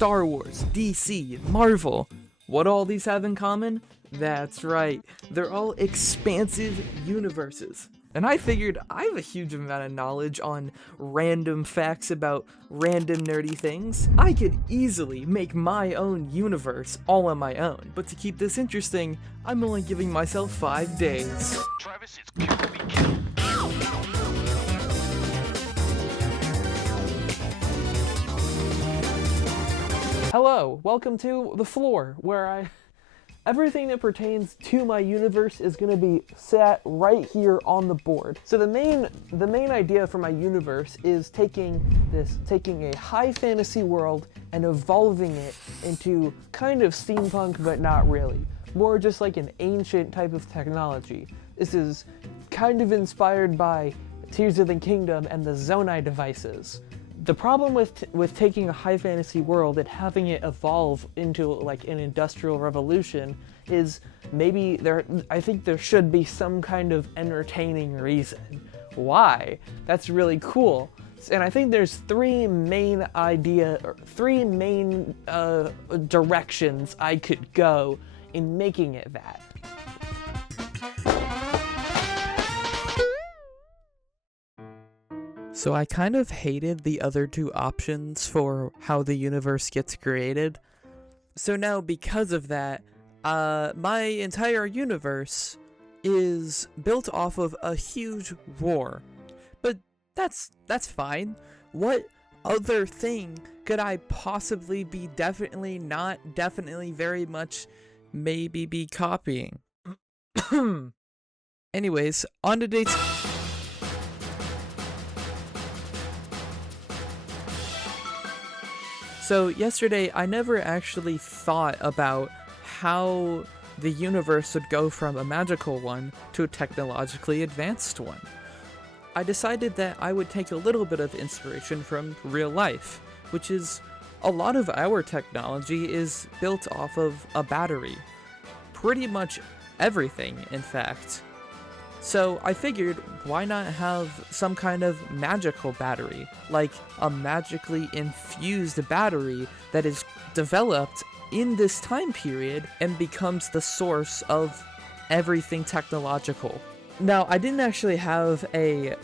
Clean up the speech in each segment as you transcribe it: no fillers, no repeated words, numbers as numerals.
Star Wars, DC, Marvel. What all these have in common? That's right, they're all expansive universes. And I figured I have a huge amount of knowledge on random facts about random nerdy things. I could easily make my own universe all on my own. But to keep this interesting, I'm only giving myself 5 days. Travis, it's kill or be killed. Hello, welcome to the floor, where everything that pertains to my universe is going to be sat right here on the board. So the main idea for my universe is taking a high fantasy world and evolving it into kind of steampunk, but not really. More just like an ancient type of technology. This is kind of inspired by Tears of the Kingdom and the Zonai devices. The problem with taking a high fantasy world and having it evolve into like an industrial revolution is I think there should be some kind of entertaining reason why. That's really cool. And I think there's three main directions I could go in making it that. So I kind of hated the other two options for how the universe gets created. So now because of that, my entire universe is built off of a huge war. But that's fine. What other thing could I possibly be definitely not, definitely very much, maybe be copying? Anyways, on to dates. So yesterday, I never actually thought about how the universe would go from a magical one to a technologically advanced one. I decided that I would take a little bit of inspiration from real life, which is a lot of our technology is built off of a battery. Pretty much everything, in fact. So I figured, why not have some kind of magical battery, like a magically infused battery that is developed in this time period and becomes the source of everything technological. Now, I didn't actually have a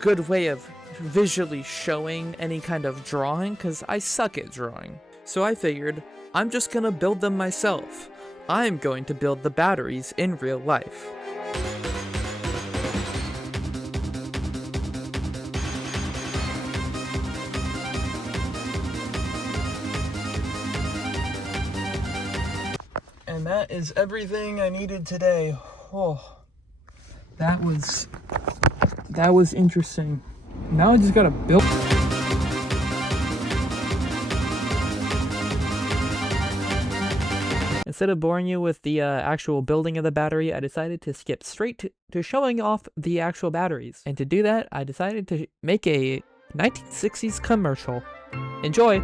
good way of visually showing any kind of drawing, because I suck at drawing. So I figured, I'm just gonna build them myself. I'm going to build the batteries in real life. And that is everything I needed today. Oh, that was interesting. Now I just gotta build. Instead of boring you with the actual building of the battery, I decided to skip straight to showing off the actual batteries. And to do that, I decided to make a 1960s commercial. Enjoy!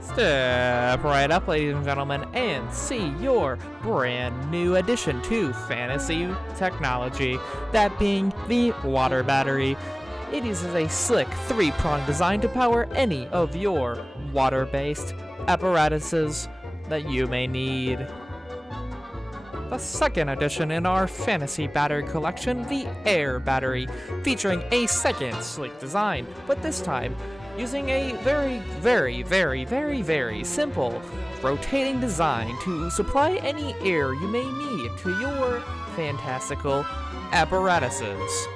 Step right up, ladies and gentlemen, and see your brand new addition to fantasy technology, that being the water battery. It uses a slick 3-prong design to power any of your water-based apparatuses that you may need. The second addition in our fantasy battery collection, the air battery, featuring a second sleek design, but this time using a very, very, very, very, very simple rotating design to supply any air you may need to your fantastical apparatuses.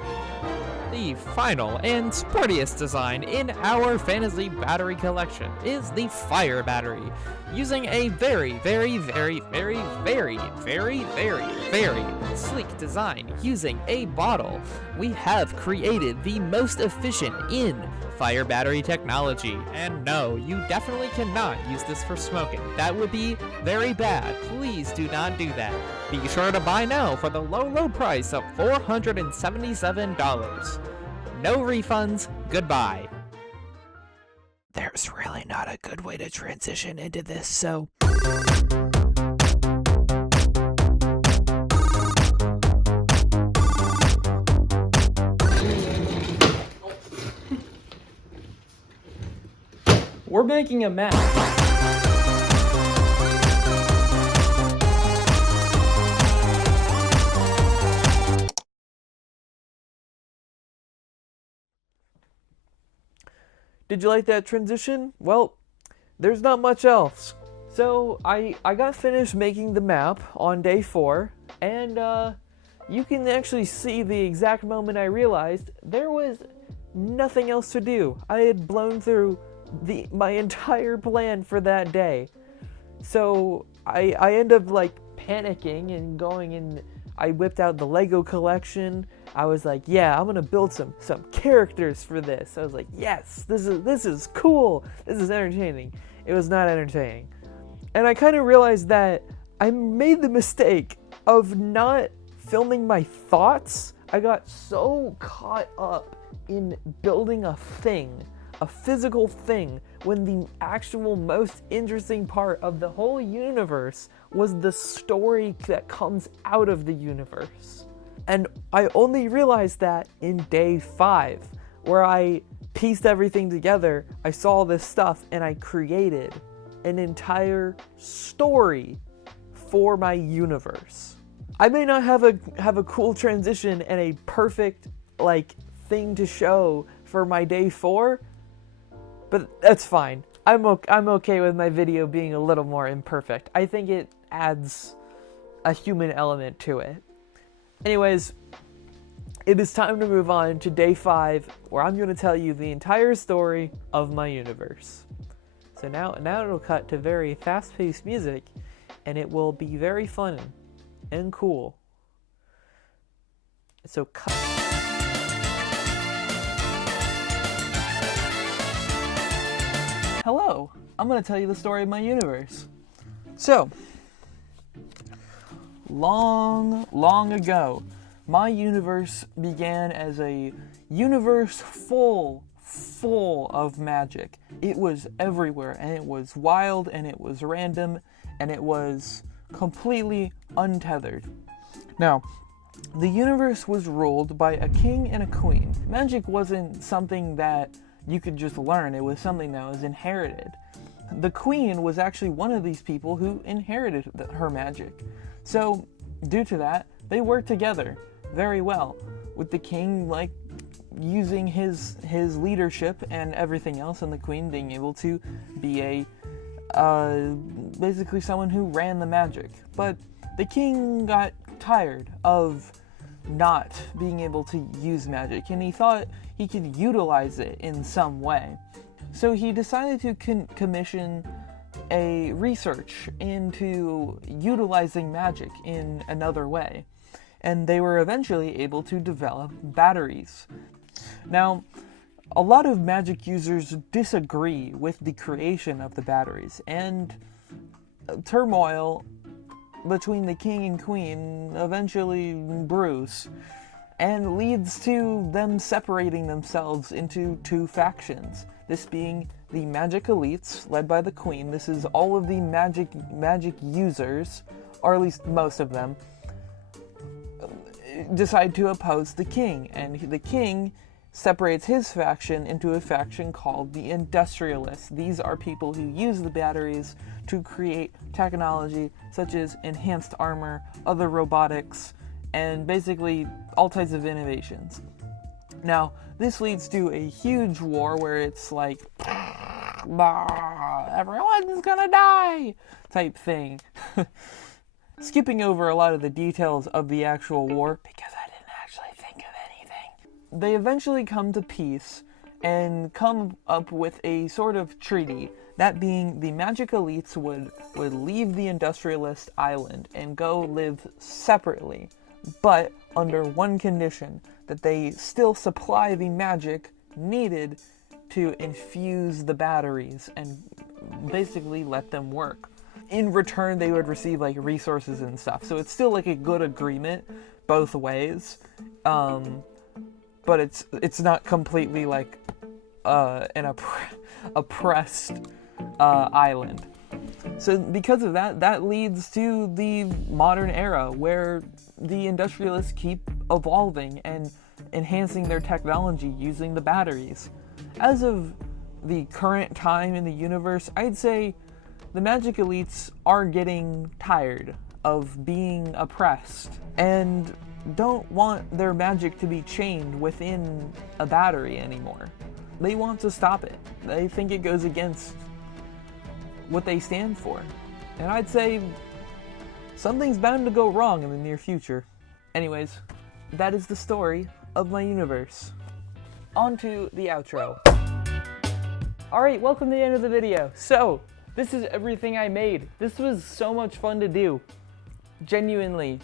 The final and sportiest design in our fantasy battery collection is the fire battery, using a very, very, very, very, very, very, very, very sleek design using a bottle. We have created the most efficient in fire battery technology, and no, you definitely cannot use this for smoking. That would be very bad. Please do not do that. Be sure to buy now for the low price of $477. No refunds. Goodbye. There's really not a good way to transition into this, so... we're making a map. Did you like that transition? Well, there's not much else. So I got finished making the map on day 4, and you can actually see the exact moment I realized there was nothing else to do. I had blown through my entire plan for that day. So I end up like panicking and going, and I whipped out the Lego collection. I was like, yeah, I'm gonna build some characters for this. I was like, yes, this is cool. This is entertaining. It was not entertaining. And I kind of realized that I made the mistake of not filming my thoughts. I got so caught up in building a physical thing, when the actual most interesting part of the whole universe was the story that comes out of the universe. And I only realized that in day 5, where I pieced everything together. I saw this stuff and I created an entire story for my universe. I may not have a cool transition and a perfect thing to show for my day 4, but that's fine. I'm okay with my video being a little more imperfect. I think it adds a human element to it. Anyways, it is time to move on to day 5, where I'm going to tell you the entire story of my universe. So now it'll cut to very fast-paced music, and it will be very fun and cool. So cut. Hello, I'm going to tell you the story of my universe. So, long ago, my universe began as a universe full of magic. It was everywhere, and it was wild, and it was random, and it was completely untethered. Now, the universe was ruled by a king and a queen. Magic wasn't something that you could just learn. It was something that was inherited. The queen was actually one of these people who inherited her magic. So, due to that, they worked together very well, with the king using his leadership and everything else, and the queen being able to be basically someone who ran the magic. But the king got tired of not being able to use magic, and he thought he could utilize it in some way. So he decided to commission a research into utilizing magic in another way. And they were eventually able to develop batteries. Now, a lot of magic users disagree with the creation of the batteries, and turmoil between the king and queen eventually brews, and leads to them separating themselves into 2 factions. This being the magic elites, led by the queen. This is all of the magic users, or at least most of them, decide to oppose the king, and the king separates his faction into a faction called the industrialists. These are people who use the batteries to create technology such as enhanced armor, other robotics, and basically all types of innovations. Now, this leads to a huge war where it's like, everyone's gonna die type thing. Skipping over a lot of the details of the actual war, because I didn't actually think of anything. They eventually come to peace and come up with a sort of treaty, that being the magic elites would leave the industrialist island and go live separately, but under one condition, that they still supply the magic needed to infuse the batteries and basically let them work. In return, they would receive resources and stuff. So it's still a good agreement both ways, but it's not completely an oppressed island. So because of that, that leads to the modern era where the industrialists keep evolving and enhancing their technology using the batteries. As of the current time in the universe, I'd say the magic elites are getting tired of being oppressed and don't want their magic to be chained within a battery anymore. They want to stop it. They think it goes against what they stand for. And I'd say something's bound to go wrong in the near future. Anyways, that is the story of my universe. On to the outro. Alright, welcome to the end of the video. So, this is everything I made. This was so much fun to do. Genuinely.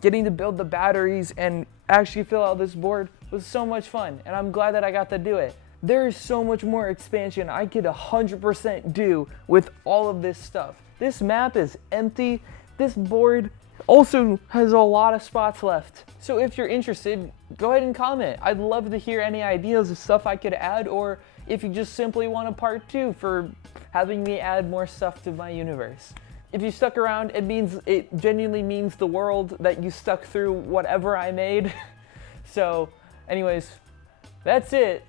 Getting to build the batteries and actually fill out this board was so much fun, and I'm glad that I got to do it. There is so much more expansion I could 100% do with all of this stuff. This map is empty. This board also has a lot of spots left. So if you're interested, go ahead and comment. I'd love to hear any ideas of stuff I could add, or if you just simply want a part 2 for having me add more stuff to my universe. If you stuck around, it genuinely means the world that you stuck through whatever I made. So anyways, that's it.